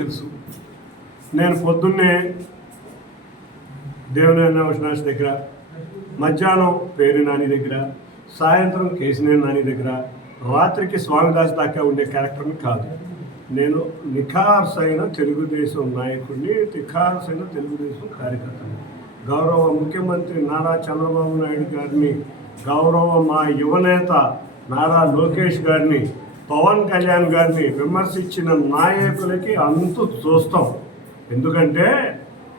తెలుసు. నేను పొద్దున్నే దేవినేని అవినాష్ దగ్గర, మధ్యాహ్నం పేరు నాని దగ్గర, సాయంత్రం కేసినేని నాని దగ్గర, రాత్రికి స్వామిదాస్ దాకా ఉండే క్యారెక్టర్ని కాదు. నేను నిఖార్సైన తెలుగుదేశం నాయకుడిని, నిఖార్సైన తెలుగుదేశం కార్యకర్తని. గౌరవ ముఖ్యమంత్రి నారా చంద్రబాబు నాయుడు గారిని, గౌరవ మా యువనేత నారా లోకేష్ గారిని, పవన్ కళ్యాణ్ గారిని విమర్శించిన నాయకులకి అంతు చూస్తాం. ఎందుకంటే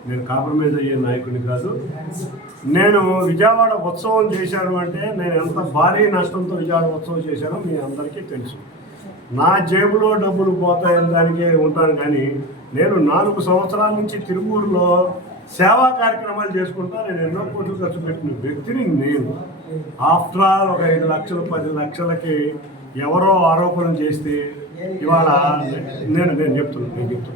నేను కాంప్రమైజ్ అయ్యే నాయకుడిని కాదు. నేను విజయవాడ ఉత్సవం చేశాను అంటే నేను ఎంత భారీ నష్టంతో విజయవాడ ఉత్సవం చేశానో మీ అందరికీ తెలుసు. నా జేబులో డబ్బులు పోతాయని దానికే ఉంటాను, కానీ నేను 4 సంవత్సరాల నుంచి తిరుమూరులో సేవా కార్యక్రమాలు చేసుకుంటా నేను ఎన్నో కోట్లు ఖర్చు పెట్టిన వ్యక్తిని నేను. ఆఫ్టర్ ఆల్ ఒక 5 లక్షలు 10 లక్షలకి ఎవరో ఆరోపణలు చేస్తే ఇవాళ నేను చెప్తున్నాను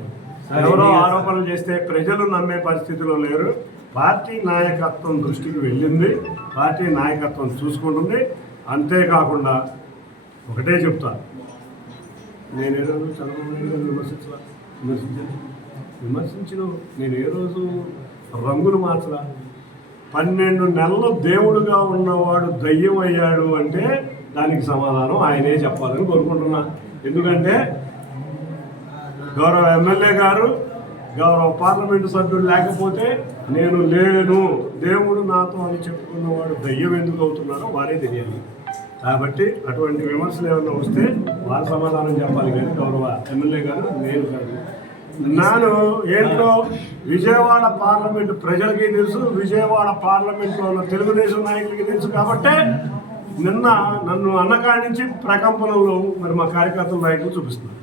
ఎవరో ఆరోపణలు చేస్తే ప్రజలు నమ్మే పరిస్థితిలో లేరు. పార్టీ నాయకత్వం దృష్టికి వెళ్ళింది, పార్టీ నాయకత్వం చూసుకుంటుంది. అంతేకాకుండా ఒకటే చెప్తాను, నేను ఏ రోజు చంద్రబాబు నాయుడు గారిని విమర్శించిన నేను ఏ రోజు రంగులు మార్చలా. 12 నెలలు దేవుడుగా ఉన్నవాడు దయ్యం అయ్యాడు అంటే దానికి సమాధానం ఆయనే చెప్పాలని కోరుకుంటున్నా. ఎందుకంటే గౌరవ ఎమ్మెల్యే గారు, గౌరవ పార్లమెంటు సభ్యుడు లేకపోతే నేను లేను, దేవుడు నాతో అని చెప్పుకున్నవాడు దయ్యం ఎందుకు అవుతున్నారో వారే తెలియాలి. కాబట్టి అటువంటి విమర్శలు ఏమైనా వస్తే వారు సమాధానం చెప్పాలి, కానీ గౌరవ ఎమ్మెల్యే గారు నేను కాదు. నాను ఏంటో విజయవాడ పార్లమెంటు ప్రజలకి తెలుసు, విజయవాడ పార్లమెంట్లో ఉన్న తెలుగుదేశం నాయకులకి తెలుసు. కాబట్టే నిన్న నన్ను అన్నకాడి నుంచి ప్రకంపనలో మరి మా కార్యకర్తల నాయకులు చూపిస్తున్నారు.